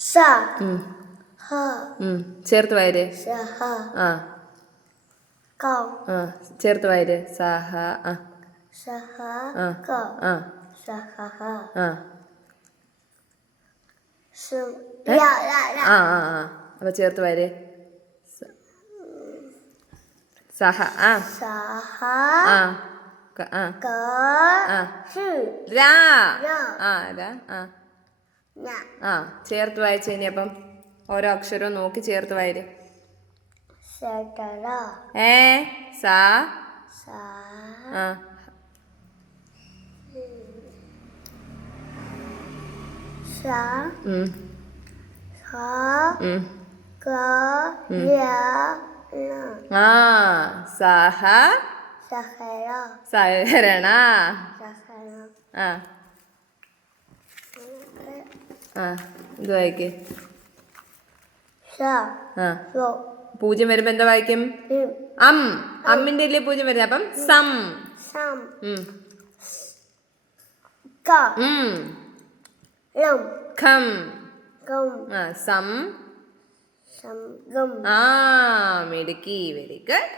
സ ഹ ചേർത്ത് വായര്. സഹ ആ ക ആ ചേർത്ത് വായര്. സഹ ആ സഹ ആ ക ആ സഹ ആ സു ല ല ല ആ ആ ആ അപ്പൊ ചേർത്ത് വായര്. സഹ ആ സഹ ആ ആ ക ആ സു രാ ര ആ രാ ആ ന ആ ചേർത്ത് വായിച്ചു കഴിഞ്ഞ അപ്പം ഓരോ അക്ഷരവും നോക്കി ചേർത്ത് വായര്. സടര സാ സ ആ സ ഹ ക യ ന ആ സഹ സഹര സഹരണ സഹര ആ ആ ഇത് വായിക്കേ. സ ആ സോ പൂജ്യം വരുമ്പോ എന്താ വായിക്കും? അമ്മിന്റെ അല്ലേ പൂജ്യം വരുന്നത്. അപ്പം സം സം ഉം ക ഉം ളം ഖം ഗം ആ സം സം ഗം ആ മിടുക്കി. Very good.